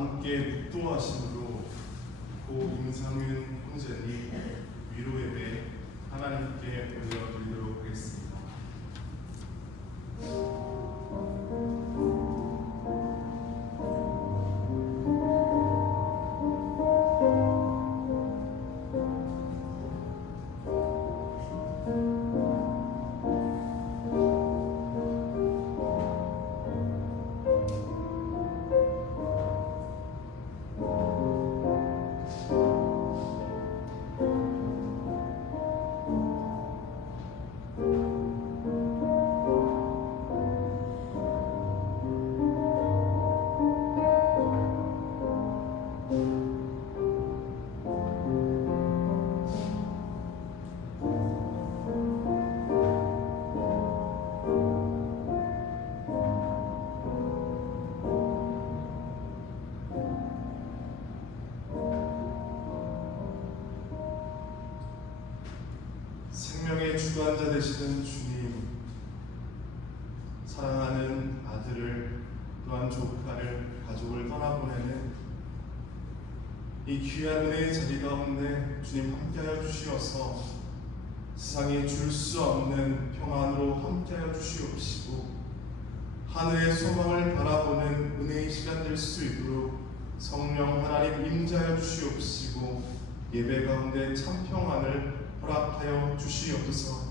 함께 묵도하심으로 고 임상윤 형제님 위로 예배 하나님께 올려드리도록 하겠습니다. 생명의 주관자 되시는 주님, 사랑하는 아들을 또한 조카를 가족을 떠나보내는 이 귀한 은혜의 자리 가운데 주님 함께하여 주시어서 세상에 줄 수 없는 평안으로 함께하여 주시옵시고 하늘의 소망을 바라보는 은혜의 시간 될 수 있도록 성령 하나님 임재하여 주시옵시고 예배 가운데 참 평안을 허락하여 주시옵소서.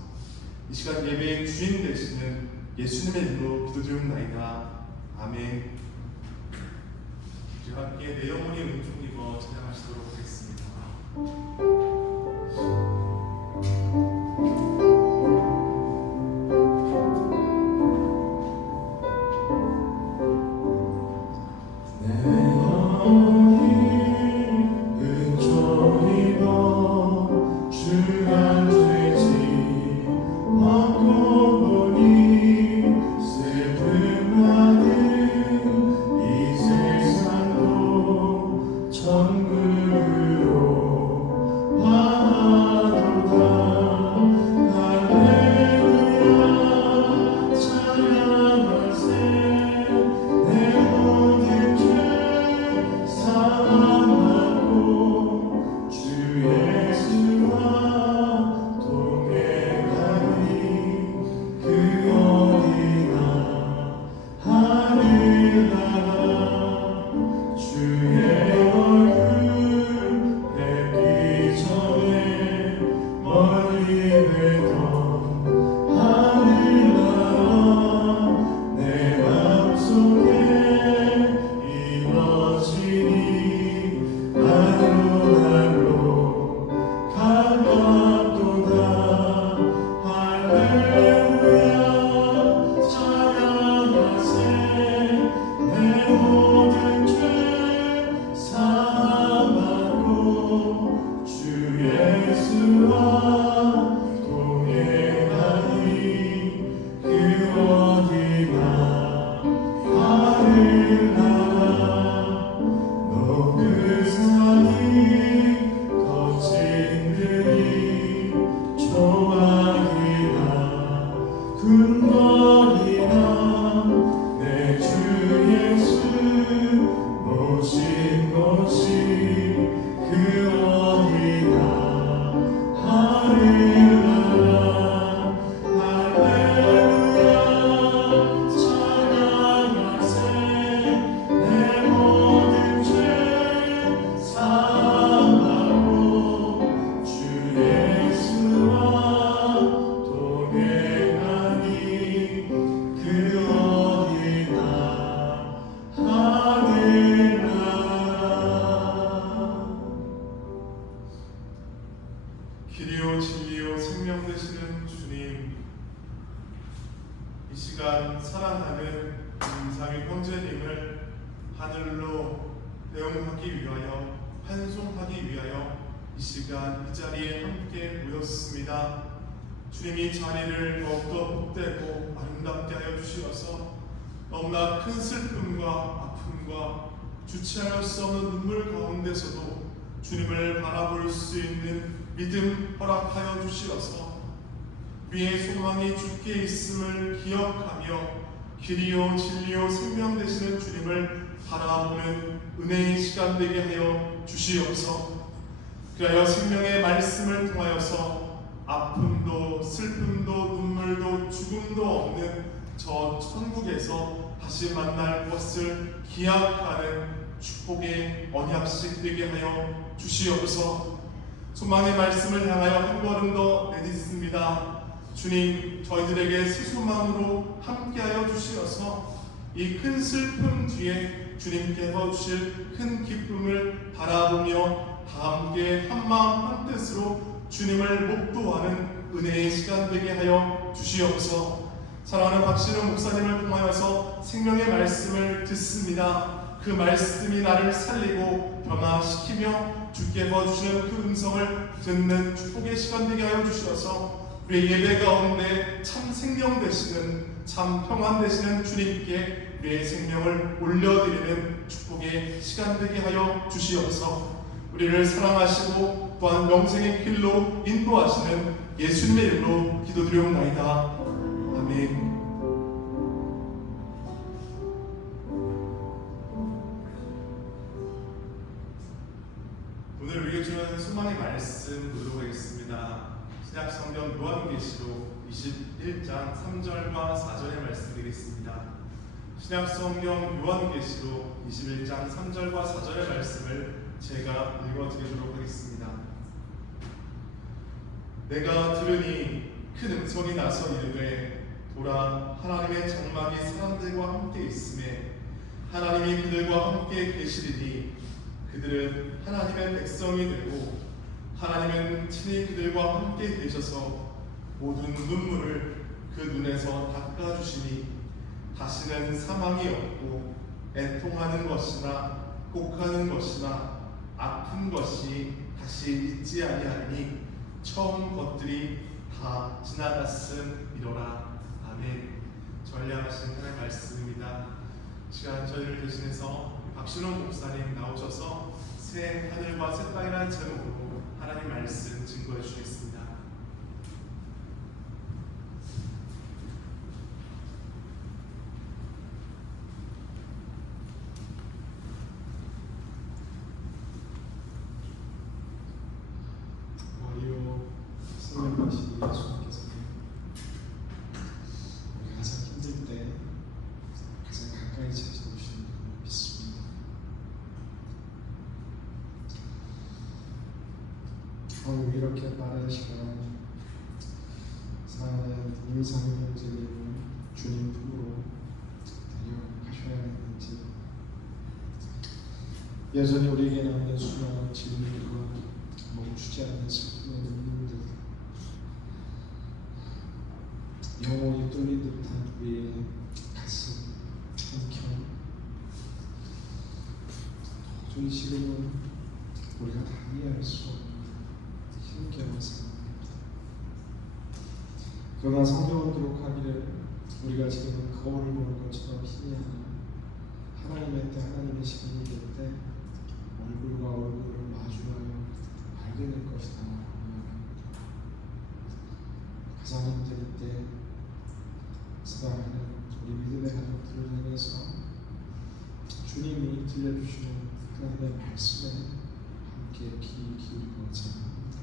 이 시간 예배의 주인 되시는 예수님의 이름으로 기도드리옵나이다. 아멘. 함께 내 영혼이 은총 입어 찬양하시도록 하겠습니다. 길이요 진리요 생명 되시는 주님, 이 시간 사랑하는 임상윤 형제님을 하늘로 대응하기 위하여 환송하기 위하여 이 시간 이 자리에 함께 모였습니다. 주님이 자리를 더욱더 복되고 아름답게 하여 주시어서 너무나 큰 슬픔과 아픔과 주체할 수 없는 눈물 가운데서도 주님을 바라볼 수 있는 믿음 허락하여 주시어서 우리의 소망이 주께 있음을 기억하며 길이요 진리요 생명 되시는 주님을 바라보는 은혜의 시간 되게 하여 주시옵소서. 그리하여 생명의 말씀을 통하여서 아픔도 슬픔도 눈물도 죽음도 없는 저 천국에서 다시 만날 것을 기약하는 축복의 언약식 되게 하여 주시옵소서. 소망의 말씀을 향하여 한 걸음 더 내딛습니다. 주님, 저희들에게 새 소망으로 함께하여 주시어서 이 큰 슬픔 뒤에 주님께서 주실 큰 기쁨을 바라보며 다 함께 한마음 한뜻으로 주님을 목도하는 은혜의 시간 되게 하여 주시옵소서. 사랑하는 박신우 목사님을 통하여서 생명의 말씀을 듣습니다. 그 말씀이 나를 살리고 변화시키며 주께서 주시는 그 음성을 듣는 축복의 시간 되게 하여 주시어서 우리의 예배 가운데 참 생명 되시는, 참 평안 되시는 주님께 우리의 생명을 올려드리는 축복의 시간 되게 하여 주시옵소서. 우리를 사랑하시고 또한 영생의 길로 인도하시는 예수님의 이름으로 기도드리옵나이다. 아멘. 오늘 우리에게 주는 소망의 말씀 보도록 하겠습니다. 신약성경 요한계시록 21장 3절과 4절의 말씀 드리겠습니다. 신약성경 요한계시록 21장 3절과 4절의 말씀을 제가 읽어드리도록 하겠습니다. 내가 들으니 큰 음성이 나서 이르되 보라, 하나님의 장막이 사람들과 함께 있음에 하나님이 그들과 함께 계시리니 그들은 하나님의 백성이 되고 하나님은 친히 그들과 함께 계셔서 모든 눈물을 그 눈에서 닦아주시니 다시는 사망이 없고 애통하는 것이나 곡하는 것이나 아픈 것이 다시 있지 아니하니 처음 것들이 다 지나갔음이로라. 아멘. 전량하신 하나님의 말씀입니다. 시간 저희를 대신해서 박신호 목사님 나오셔서 새 하늘과 새 땅이라는 제목으로 하나님 말씀 증거해 주시겠습니다. 성령하신 예수님께서는 우리가 가장 힘들 때 가장 가까이 찾아오시는 분을 믿습니다. 오늘 이렇게 빠른 시간 사랑하는 임상현 형제님을 주님 품으로 데려가셔야 하는지, 여전히 우리에게 남는 수많은 질문들과 멈추지 않는 슬픔의 눈물들, 영혼이 뚫린 듯한 우리의 가슴 한켠, 도저히 지금은 우리가 다 이해할 수 없는 힘겨운 상황입니다. 그러나 성경은 기록하기를 우리가 지금은 거울을 보는 것처럼 희미하나 하나님의 때, 하나님의 시간이 될 때 얼굴과 얼굴을 마주하여 알게 될 것이다 라고 말합니다. 가장 힘들 때 사랑하는 우리 믿음의 가족들을 향해서 주님이 들려주시는 하나님의 말씀에 함께 귀 기울이고자 합니다.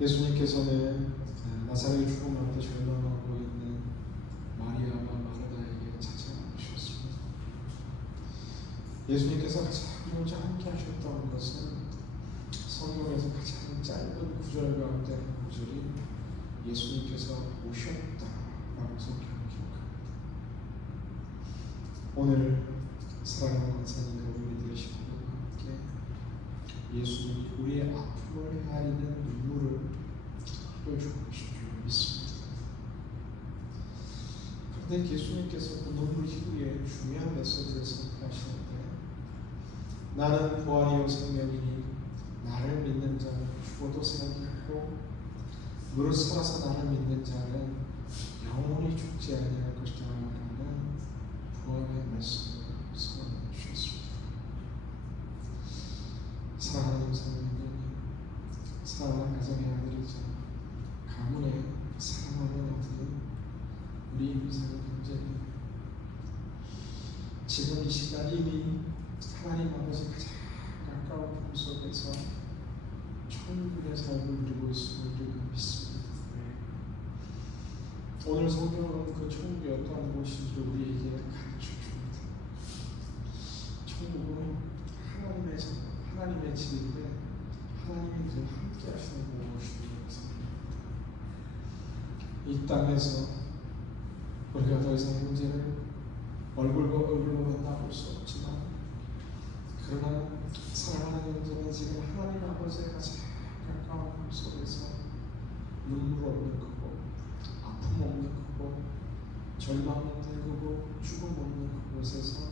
예수님께서는 나사렛 죽음 앞에 절망하고 있는 마리아와 마르다에게 찾아오셨습니다. 예수님께서 가장 먼저 함께 하셨던 것은 성경에서 가장 짧은 구절 가운데 한 구절이 예수님께서 오셨다라고 성경을 기록합니다. 오늘 사랑하는 권사님들, 우리 되시고와 함께 예수님이 우리의 아픔을 헤아리는 눈물을 흘려주고 계신 줄 믿습니다. 그런데 예수님께서 그 눈물 이후에 중요한 메시지를 선포하시는데, 나는 부활이요 생명이니 나를 믿는 자는 죽어도 살겠고 무릇 살아서 나를 믿는 자는 영원히 죽지 아니할 것이다 라는 부활의 말씀을 선언해 주셨습니다. 사랑하는 성도님, 사랑하는 가정의 아들이자 가문의 사랑하는 아들인 우리 임상현 형제님, 지금 이 그렇지만 이미 하나님 아버지 가장 가까운 품 속에서 천국의 삶을 누리고 있음을 우리가 믿습니다. 오늘 성경은 그 천국이 어떠한 곳인지 우리에게 가르쳐 줍니다. 천국은 하나님의 집인데 하나님이 늘 함께 하시는 곳입니다. 이 땅에서 우리가 더 이상 형제를 얼굴과 얼굴로 만나볼 수 없지만 그러나 사랑하는 형제는 지금 하나님 아버지의 가장 가까운 곳 속에서 눈물 없는 그곳, 아픔 없는 그곳, 절망 없는 그곳, 죽음 없는 그곳에서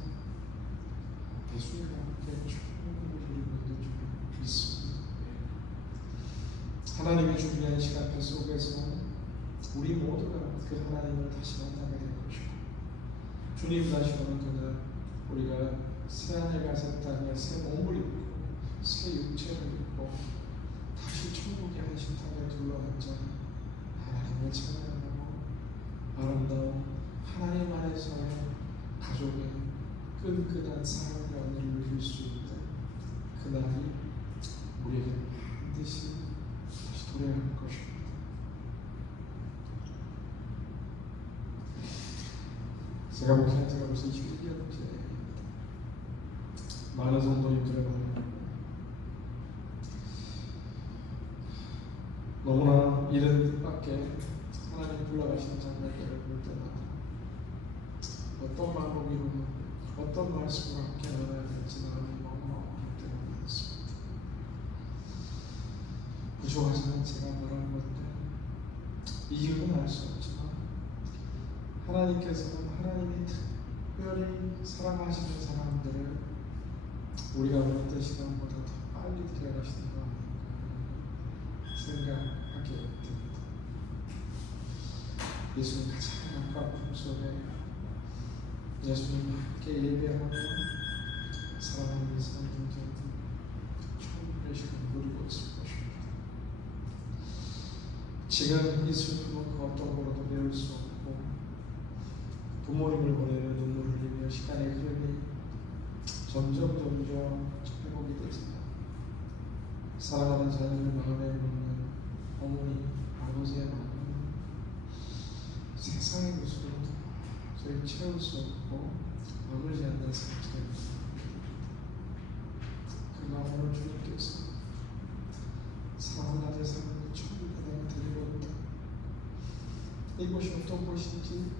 예수님과 함께 천국을 누리고 있는 줄 믿습니다. 하나님의 준비한 시간표 속에서 우리 모두가 그 하나님을 다시 만나게 될 것이고 주님 다시 오는 그날 우리가 새하늘과 새 땅에 새 몸을 입고 새 육체를 입고 다시 천국의 한 식탁에 둘러앉아 하나님을 찬양하고 아름다운 하나님 안에서의 가족의 끈끈한 사랑과 은혜를 누릴 수 있는 그날이 우리에게 반드시 다시 도래할 것입니다. 제가 목회한 지가 벌써 21년째 많은 성도님들을 만나고 너무나 이른 뜻밖에 하나님 불러가시는 장면들을 볼 때마다 어떤 마음으로 어떤 말씀을 함께 나눠야 될지 마음이 너무나 어려울 때가 많습니다. 부족하지만 제가 말하는 건데 이유는 알 수 없지만 하나님께서는 하나님이 특별히 사랑하시는 사람들을 우리가 어떤 시간보다 더 빨리 데려가시는 거 아닌가 생각하게 됩니다. 예수님 가장 가까운 속에 예수님과 함께 예배하며 사랑하는 사람들도 천국의 시간을 누리고 있을 것입니다. 지금 이 슬픔은 그 어떤 거로도 배울 수 없고 부모님을 보내며 눈물을 흘리며 시간이 흐르니 점점 회복이 되지만 사랑하는 자녀를 마음에 묻는 어머니, 아버지의 마음은 세상의 것으로 도저히 채울 수 없고 아물지 않는 상태입니다. 그 마음으로 주님께서 사랑하는 아들 사랑하는 천국에 내가 데리고 온다. 이곳이 어떤 곳인지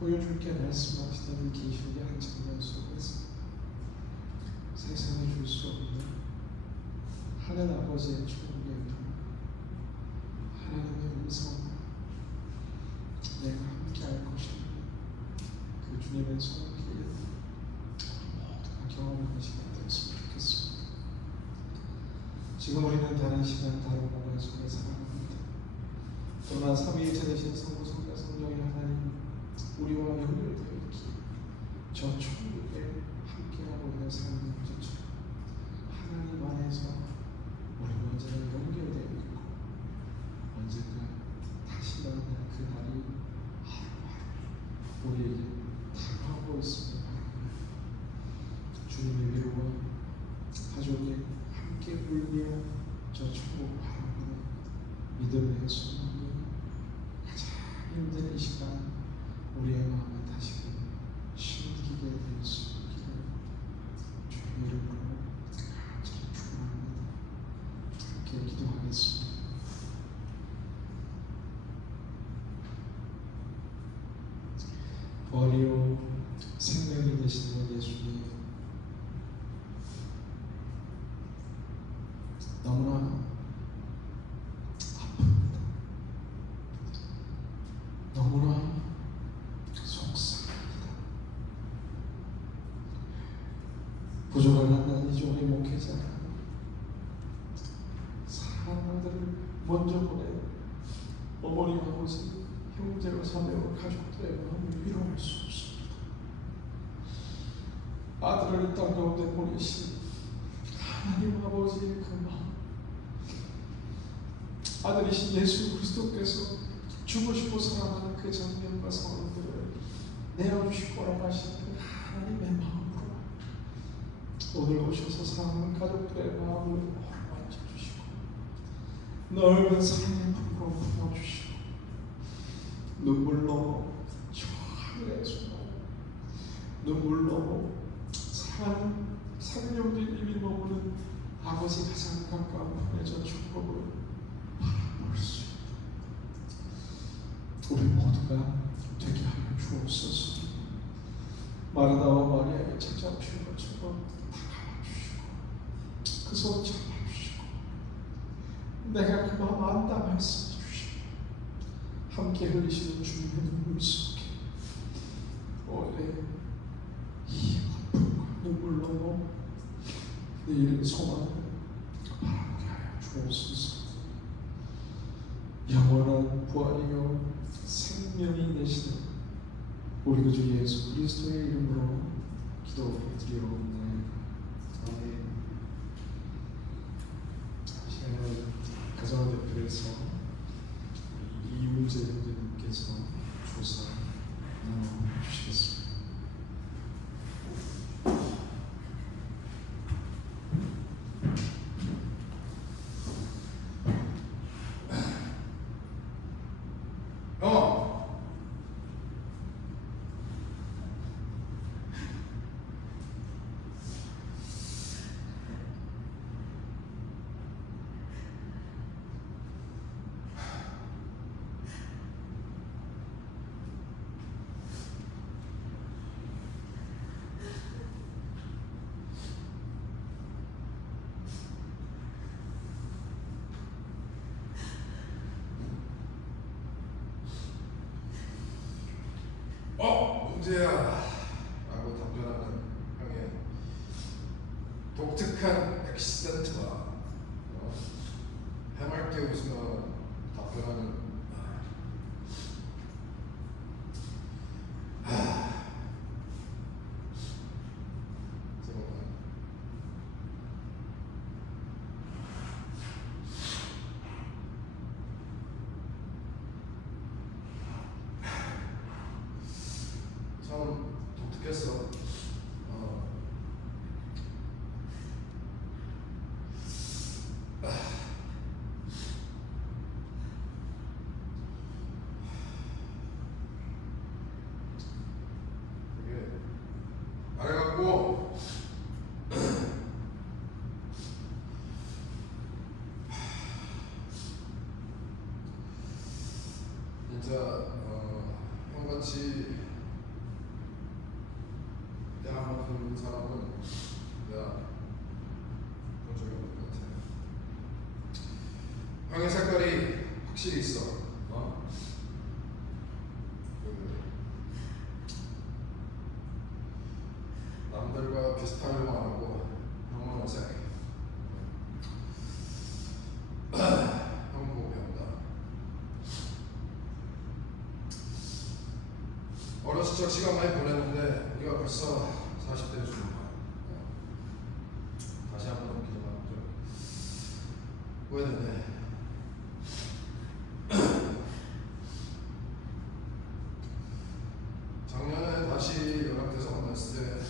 보여줄게 말씀하시던 계시의 한 장면 속에서 세상에 줄 수 없는 하늘 아버지의 천국의 하나님의 음성 내가 함께 할 것입니다. 그 주님의 손길 모두가 경험하는 시간 되었으면 좋겠습니다. 지금 우리는 다른 시간 다른 공간 속에 살아갑니다. 그러나 삼위일체 되신 성부 성자 성령의 하나님 우리와 연결되어 있기에 저 천국에 함께하고 있는 삶의 문제처럼 하나님 안에서 우리는 언제나 연결되어 있고 언젠가 다시 만날 그날이 하루하루 우리에게 다가오고 있습니다. 주님의 위로와 가족이 함께 울며 저 천국을 바라보는 믿음의 소망이 가장 힘든 이 시간 우리의 마음에 다시금 심기게 될 수 있기를 주의 이름으로 간절히 축원합니다. 함께 기도하겠습니다. 부활이요 생명이 되시는 예수님, 너무나 아픕니다. 너무나 속상합니다. 부족한 난 이 종의 목회자가 사랑하는 아들을 먼저 보내 어머니 아버지 형제와 자매와 가족들의 마음을 위로할 수 없습니다. 아들을 이 땅 가운데 보내신 하나님 아버지의 그 마음, 아들이신 예수 그리스도께서 죽으시고 살아나는 그 장면과 상황들을 내어주시고 원하시는 그 하나님의 마음으로 오늘 오셔서 사랑하는 가족들의 마음을 만져주시고 넓은 사랑의 품으로 품어주시고 눈물로 저 하늘의 손으로 눈물로 생명들님이 머무는 아버지 가장 가까운 품에 저 축복을 바라볼 수 있는 우리 모두가 되게 하여 주옵소서. 마르다와 마리아를 찾아오신 것처럼 다가와 주시고 그 손 잡아주시고 내가 그 마음 안다 말씀해 주시고 함께 흘리시는 주님의 눈물 속에 원래 이 아픔과 눈물로 내일의 소망을 바라보게 하여 주옵소서. 영원한 부활이요 생명이 되시는 우리 구주 예수 그리스도의 이름으로 기도드리옵나이다. 아멘. 시간을 가정을 대표해서 우리 이문재 형제님께서 조사 나눠주시겠습니다. 문제야 라고 답변하는 형의 독특한 액센트와 해맑게 웃으며 답변하는 참 독특했어. 되게 말해갖고 진짜 형같이 대한민국 사람은 내가 본 적이 없는 것 같아. 형의 색깔이 확실히 있어. 남들과 비슷하려고 안 하고 형은 어색. 형 보고 배운다. 어렸을 적 시간 많이 보냈는데 우리가 벌써 40대를 주는 거야. 다시 한번 느끼지만 좀 후회되네. 작년에 다시 연락돼서 만났을 때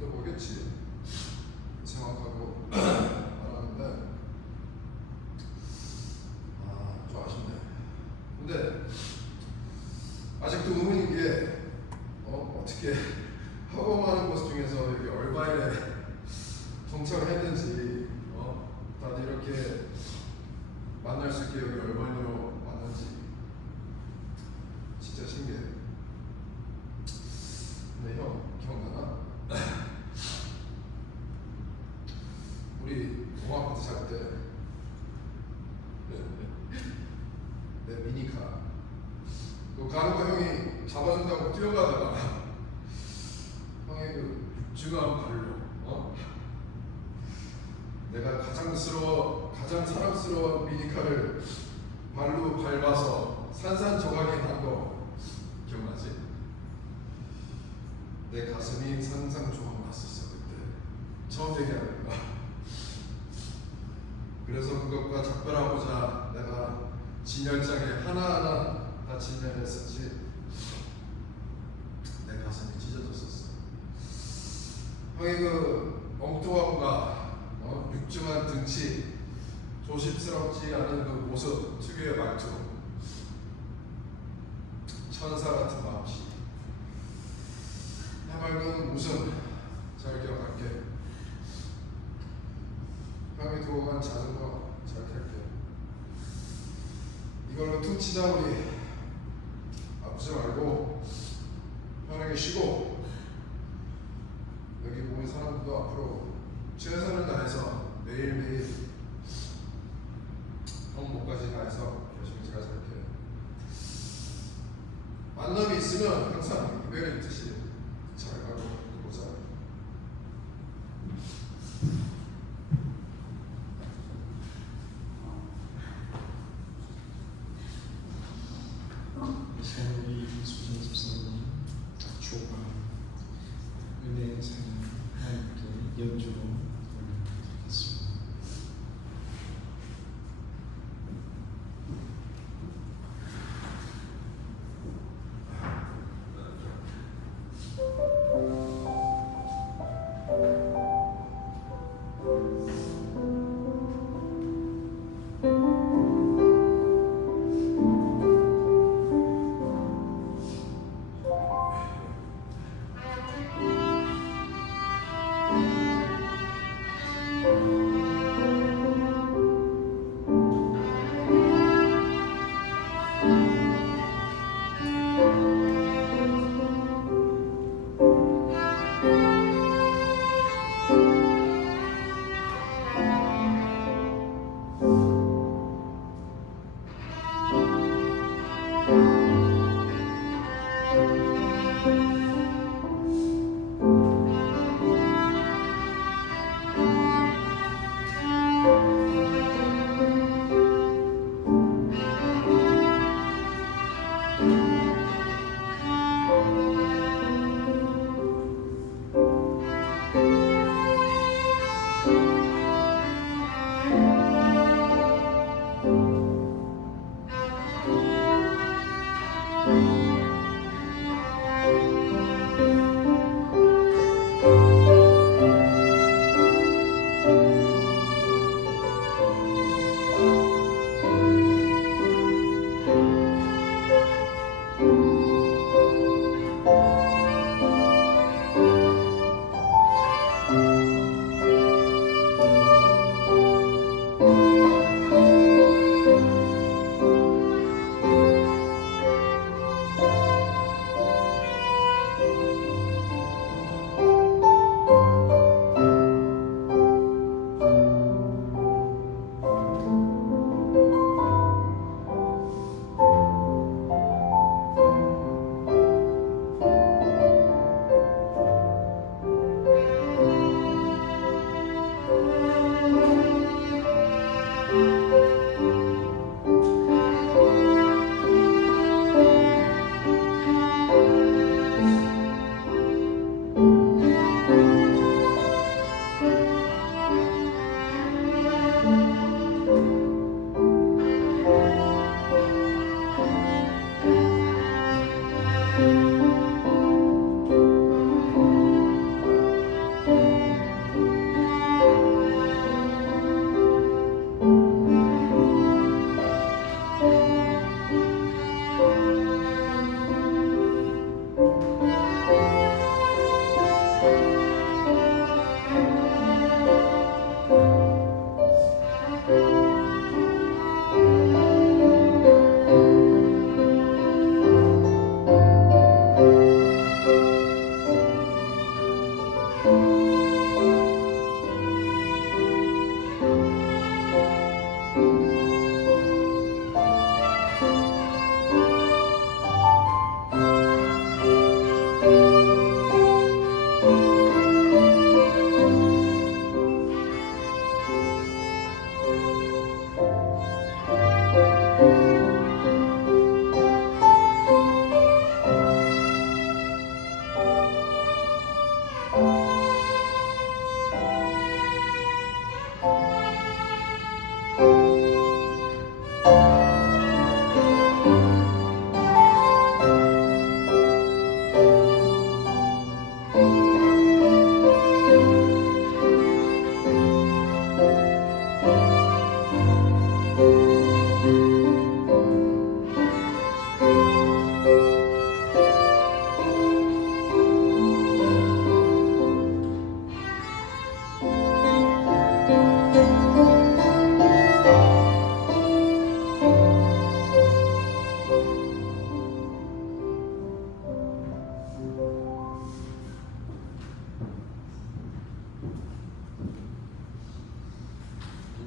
또 뭐겠지 생각하고 말하는데 좀 아쉽네. 근데 아직도 의문인 게 어떻게 하고많은 곳 중에서 이렇게 얼바일에 정착을 했는지 다들 이렇게 만날 수 있게 여기 얼바일로 만난지 진짜 신기해. 근데 형 기억나나? 우리 동아파트 살 때 내 미니카 그 가는 거 형이 잡아준다고 뛰어가다가 형의 그 육중한 발로 내가 가장 사랑스러운 미니카를 발로 밟아서 산산조각이 난 거 기억나지? 내 가슴이 산산조각 났었어 그때 처음 얘기하는 거야. 그래서 그것과 작별하고자 내가 진열장에 하나하나 다친 면에 했었지. 내 가슴이 찢어졌었어. 형이 그 엉뚱함과 육중한 등치, 조심스럽지 않은 그 모습, 특유의 말투, 천사 같은 마음씨, 해맑은 웃음 잘 기억할게. 형이 두고 간 자전거 잘 탈게. 이걸로 퉁치자 우리. 아프지 말고 편하게 쉬고, 여기 모인 사람들도 앞으로 최선을 다해서 매일매일 형 목까지 다해서 열심히 잘 살게. 만남이 있으면 항상 이별이 있듯이 잘 가고 보자. 우리 수진 집사님 축복과 은혜의 사랑 하나님께 연주로 올려드리겠습니다.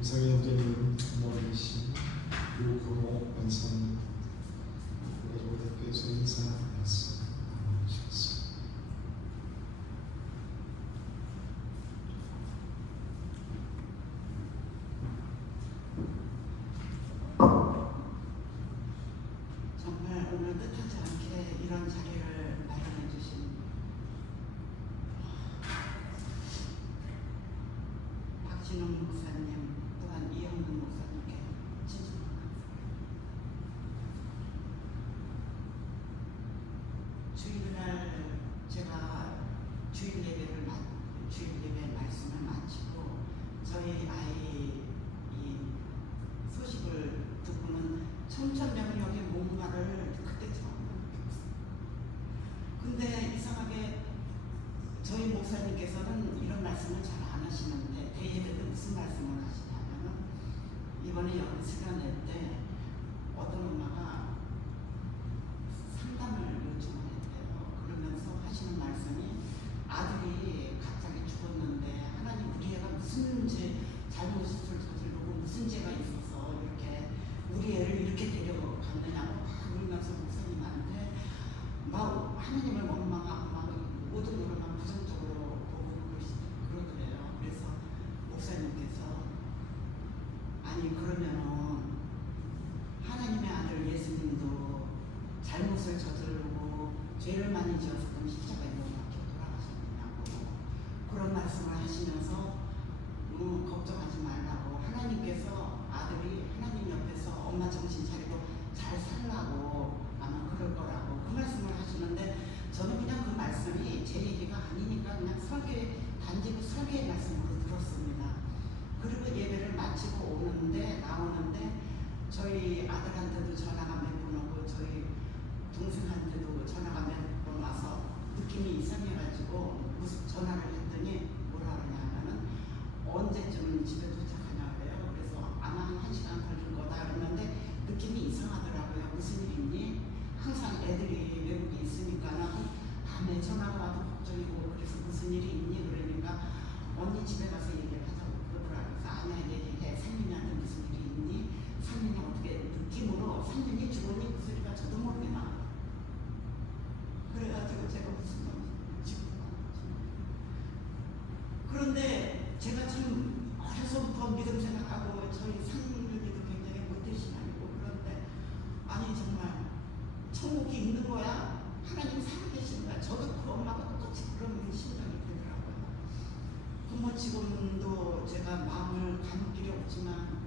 감사의 형제님 어머니신 유근호 권사님 가지고 대표에서 인사 말씀 나누시겠습니다. 정말 오늘 뜻하지 않게 이런 자리를 마련해 주신 박진웅 목사님 또한 이영근 목사님께 진심으로 감사합니다. 주일날 제가 주일 예배 말씀을 마치고 저희 아이 이 소식을 듣고는 청천벽력의 뭔가를 그때 처음 느꼈어요. 근데 이상하게 저희 목사님께서는 이런 말씀을 잘 안 하시는데 대예배 때 무슨 말씀을 하시냐면은 이번에 여름 수련회 때 어떤 엄마가 상담을 요청을 했대요. 그러면서 하시는 말씀이 아들이 갑자기 죽었는데 하나님 우리 애가 무슨 잘못을 저지르고 무슨 죄가 있어서 이렇게 우리 애를 이렇게 데려갔느냐고 막 울면서 목사님한테 막 하나님을 원망하고 막 모든 걸 막 부정적으로 보고 그러더래요. 그래서 목사님께서 아니 그러면은 하나님의 아들 예수님도 잘못을 저지르고 죄를 많이 지어서 그럼 십자가에 못 박혀 돌아가셨느냐고 그런 말씀을 하시면서 걱정하지 말라고 하나님께서 아들이 하나님 옆에서 엄마 정신 차리고 잘 살라고 아마 그럴 거라고 그 말씀을 하시는데 저는 그냥 그 말씀이 제 얘기가 아니니까 그냥 단지 설교의 말씀으로 들었습니다. 그리고 예배를 마치고 나오는데 저희 아들한테도 전화가 몇 번 오고 저희 동생한테도 전화가 몇 번 와서 느낌이 이상해가지고 무슨 전화를 했더니 뭐라 그러냐면은 언제쯤 집에 도착하냐 그래요. 그래서 아마 한 1시간 걸릴 거다 그랬는데 느낌이 이상하더라고요. 무슨 일 있니? 항상 애들이 외국에 있으니까는 밤에 전화가 와도 걱정이고 그래서 무슨 일이 있니? 그러니까 언니 집에 가서 얘기를 하자고 그러더라고요. 그래서 아니야 얘기해. 상민이한테 무슨 일이 있니? 상민이 어떻게 느낌으로 상민이 죽었니? 그 소리가 저도 모르게 나. 그래가지고 제가 무슨 말인지 지금 그런데 제가 참 어려서부터 믿음 생각하고 저희 상민이도 굉장히 못되신 아니고 그런데 아니 정말 천국이 있는 거야? 하나님 살아계신 거야? 저도 그 엄마가 똑같이 그런 심정이 되더라고요. 부모 지금도 제가 마음을 가눌 길이 없지만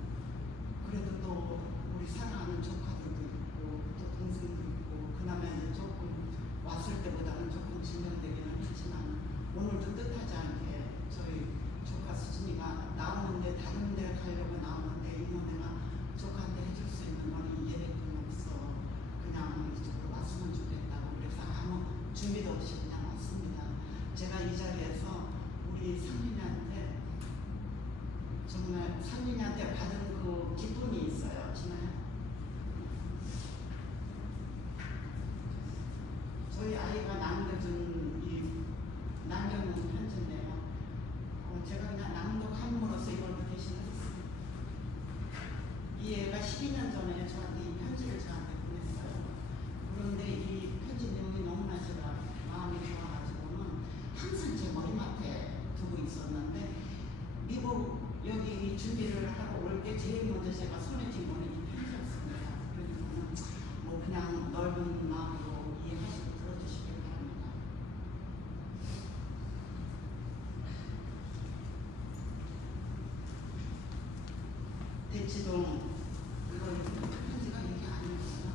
그래도 또 우리 사랑하는 조카들도 있고 또 동생도 있고 그나마 조금 왔을 때보다는 조금 진정되기는 하지만 오늘도 뜻하지 않게 저희 조카 수진이가 나오는데 다른 데 가려고 나오는데 이모 내가 조카한테 해줄 수 있는 거는 예배뿐이 없어. 그냥 이쪽으로 왔으면 좋겠다고 그래서 아무 준비도 없이 그냥 왔습니다. 제가 이 자리에서 우리 상민이한테 정말 상민이한테 받은 그 기쁨이 있어요. 지나요? 저희 아이가 남겨준 이 남겨놓은 편지인데요. 제가 그냥 낭독함으로써 이걸 대신했습니다. 이 애가 12년 전에 저한테 이 편지를 저한테 보냈어요. 그런데 이 편지 내용이 너무나 제가 마음이 좋아가지고는 항상 제 머리맡에 두고 있었는데 미국 여기 준비를 하고 올 때 제일 먼저 제가 손에 쥔 거는 이 편지였습니다. 그러니까는 뭐 그냥 넓은 마음으로 이해하시고 들어주시길 바랍니다. 대치동 이거 편지가 이게 아니었어요.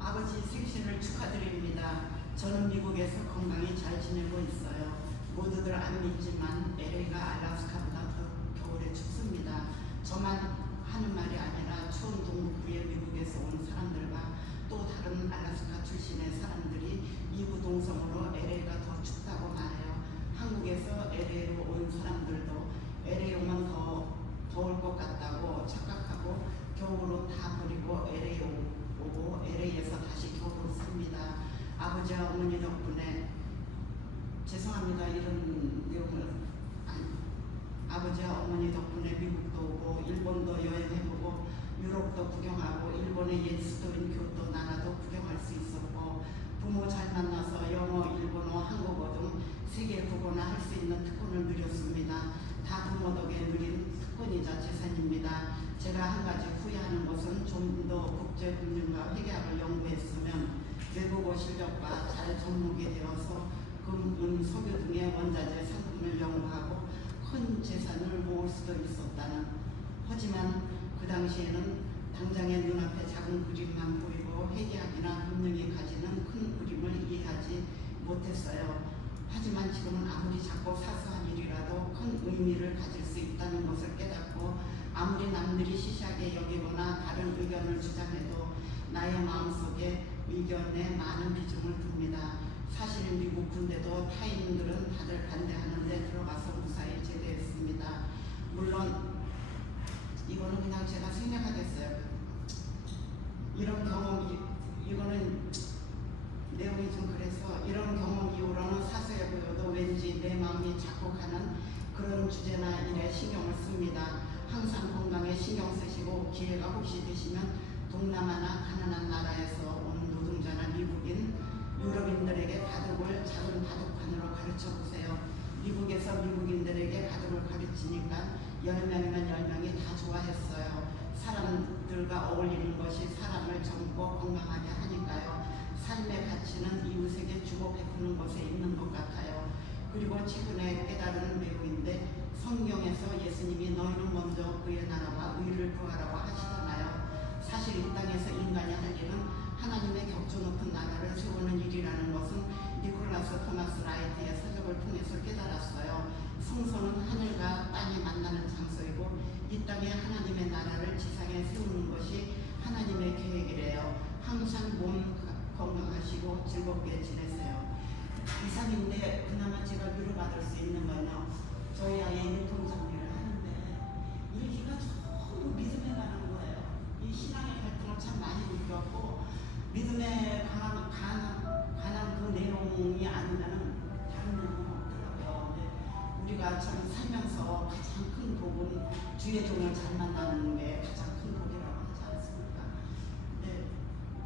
아버지 생신을 축하드립니다. 저는 미국에서 건강히 잘 지내고 있어요. 모두들 안 믿지만 LA가 알래스카보다 더 겨울에 춥습니다. 저만 하는 말이 아니라 추운 동북부의 미국에서 온 사람들과 또 다른 알래스카 출신의 사람들이 이구 동성으로 LA가 더 춥다고 말해요. 한국에서 LA로 온 아버지와 어머니 덕분에 죄송합니다. 이런 내용을 아버지와 어머니 덕분에 미국도 오고 일본도 여행해보고 유럽도 구경하고 일본의 옛 수도인 교토 나라도 구경할 수 있었고 부모 잘 만나서 영어, 일본어, 한국어 등 세계 국어나 할 수 있는 특권을 누렸습니다. 다 부모 덕에 누린 특권이자 재산입니다. 제가 한 가지 후회하는 것은 좀 더 국제금융과 회계학을 연구했으면 외국어 실력과 잘 접목이 되어서 금, 은, 석유 등의 원자재 상품을 연구하고 큰 재산을 모을 수도 있었다는. 하지만 그 당시에는 당장의 눈앞에 작은 그림만 보이고 회계학이나 금융이 가지는 큰 그림을 이해하지 못했어요. 하지만 지금은 아무리 작고 사소한 일이라도 큰 의미를 가질 수 있다는 것을 깨닫고 아무리 남들이 시시하게 여기거나 다른 의견을 주장해도 나의 마음속에 의견에 많은 비중을 둡니다. 사실 미국 군대도 타인들은 다들 반대하는데 들어가서 무사히 제대했습니다. 물론 이거는 그냥 제가 생략하겠어요. 이런 경험, 이거는 내용이 좀 그래서 이런 경험 이후로는 사소해 보여도 왠지 내 마음이 자꾸 가는 그런 주제나 일에 신경을 씁니다. 항상 건강에 신경 쓰시고 기회가 혹시 되시면 동남아나 가난한 나라에서 온 노동자나 미국인, 유럽인들에게 바둑을 작은 바둑판으로 가르쳐 보세요. 미국에서 미국인들에게 바둑을 가르치니까 10명이면 10명이 다 좋아했어요. 사람들과 어울리는 것이 사람을 젊고 건강하게 하니까요. 삶의 가치는 이웃에게 주고 베푸는 것에 있는 것 같아요. 그리고 최근에 깨달은 내용인데 성경에서 예수님이 너희는 먼저 그의 나라와 의를 구하라고 하시잖아요. 사실 이 땅에서 인간이 할 일은 하나님의 격조 높은 나라를 세우는 일이라는 것은 니콜라스 토마스 라이트의 서적을 통해서 깨달았어요. 성소는 하늘과 땅이 만나는 장소이고 이 땅에 하나님의 나라를 지상에 세우는 것이 하나님의 계획이래요. 항상 몸 건강하시고 즐겁게 지내세요. 이상인데 그나마 제가 위로받을 수 있는 건요. 저희 아이 유통 정리를 하는데 일기가 전부 믿음에 가는 거예요. 이 신앙의 갈등을 참 많이 느꼈고 믿음에 관한 그 내용이 아니면 다른 내용은 없더라고요. 근데 우리가 참 살면서 가장 큰 복은 주의 종을 잘 만나는 게 가장 큰 복이라고 하지 않습니까? 근데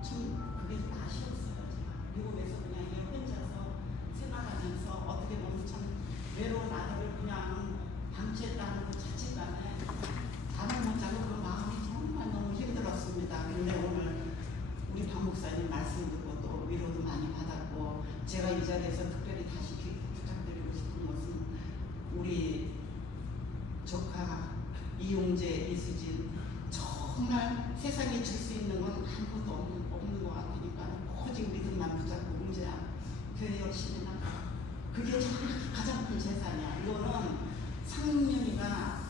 참 그게 좀 아쉬웠어요. 제가 미국에서 그냥 혼자서 생활하면서 어떻게 보면 참 외로운 아이를 그냥 방치했다는 것 자체가 잠을 못 자고 그 마음이 정말 너무 힘들었습니다. 근데 오늘 우리 박 목사님 말씀 듣고 또 위로도 많이 받았고 제가 이 자리에서 특별히 다시 부탁드리고 싶은 것은 우리 조카 이용재, 이수진 정말 세상에 줄 수 있는 건 아무것도 없는 것 같으니까 오직 믿음만 붙잡고 용재야 교회 열심히 나가. 그게 가장 큰 재산이야. 이거는 상윤이가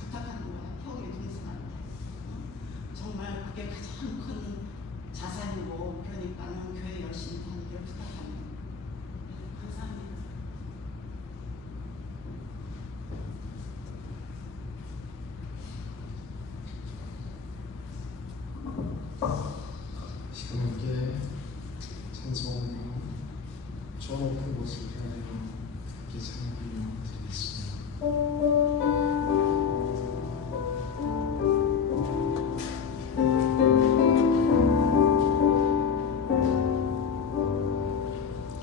부탁하는 거야. 형이 동생한테. 정말 그게 가장 큰 자산이고 그러니까는 교회 열심히 다니길 부탁합니다. 감사합니다. 시간 함께 찬송하며 저 높은 곳을 향하여 함께 찬양하며 드리겠습니다.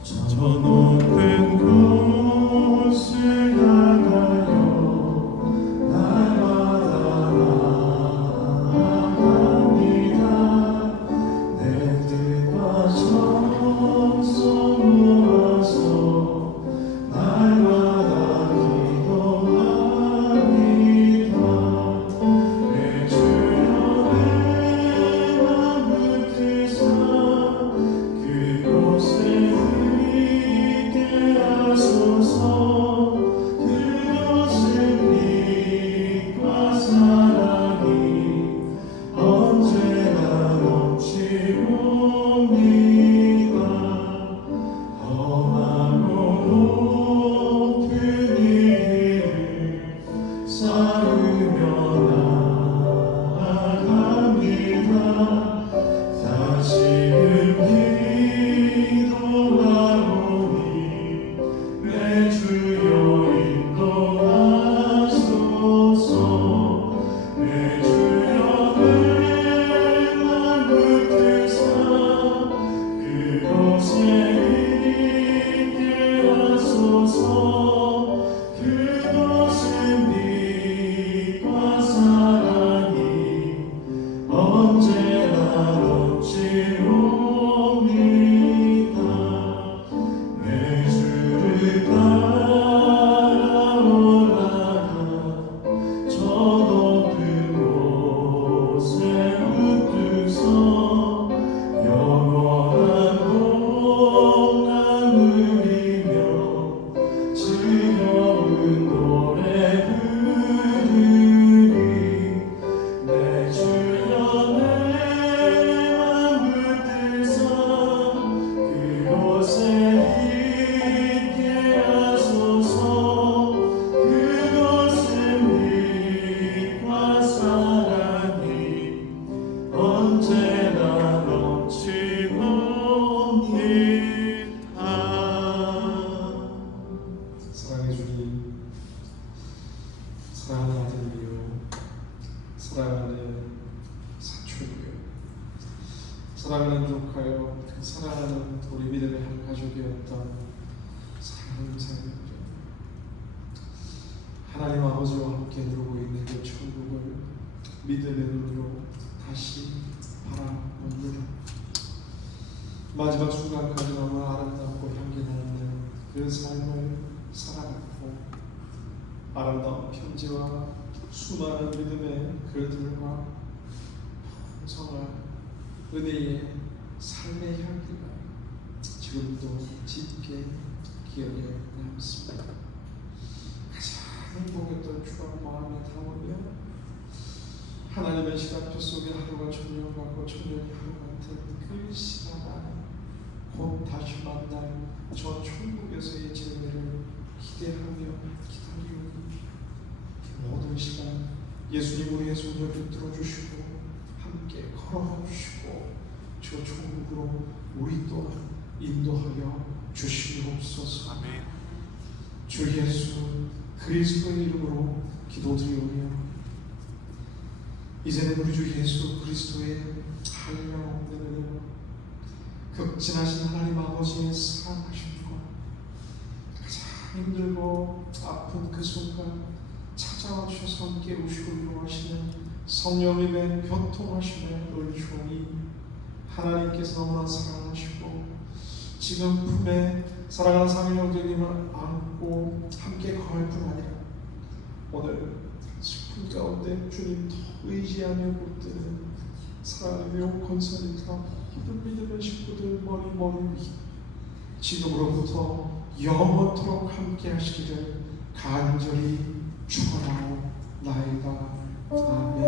저 높은 곳을 향하여 날마다 나아갑니다. 내 뜻과 정성 모아서 날마다 기도하며 기억하여 그 사랑하는 우리 믿음의 한 가족이었던 사랑하는 사람들, 하나님 아버지와 함께 누르고 있는 그 천국을 믿음의 눈으로 다시 바라봅니다. 마지막 순간까지 너무 아름답고 향기나는 그 삶을 살아갔고, 아름다운 편지와 수많은 믿음의 글들과 풍성한 은혜의 삶의 향기가 지금도 짙게 기억에 남습니다. 가장 행복했던 추억 마음에 담으며 하나님의 시간표 속에 하루가 천년 같고 천년이 하루 같은 그 시간 안에 곧 다시 만날 저 천국에서의 재미를 기대하며 기다리오니 모든 시간 예수님 우리의 손을 붙들어 주시고 함께 걸어가 주시고 저 천국으로 우리 또한 인도하여 주시옵소서. 아멘. 주 예수 그리스도의 이름으로 기도드리오며 이제는 우리 주 예수 그리스도의 한량없는 은혜와 극진하신 하나님 아버지의 사랑하심과 가장 힘들고 아픈 그 순간 찾아와 주셔서 함께 오시고 위로하시는 성령님의 교통하심의 은총이 하나님께서 너무나 사랑하시고 지금 품에 사랑하는 사랑의 형제님을 안고 함께 거할 뿐 아니라 오늘 슬픈 가운데 주님 더 의지하며 붙드는 사랑하는 명 권사님과 모든 믿음의 식구들 머리 위 지금으로부터 영원토록 함께 하시기를 간절히 축원하옵나이다. 아멘.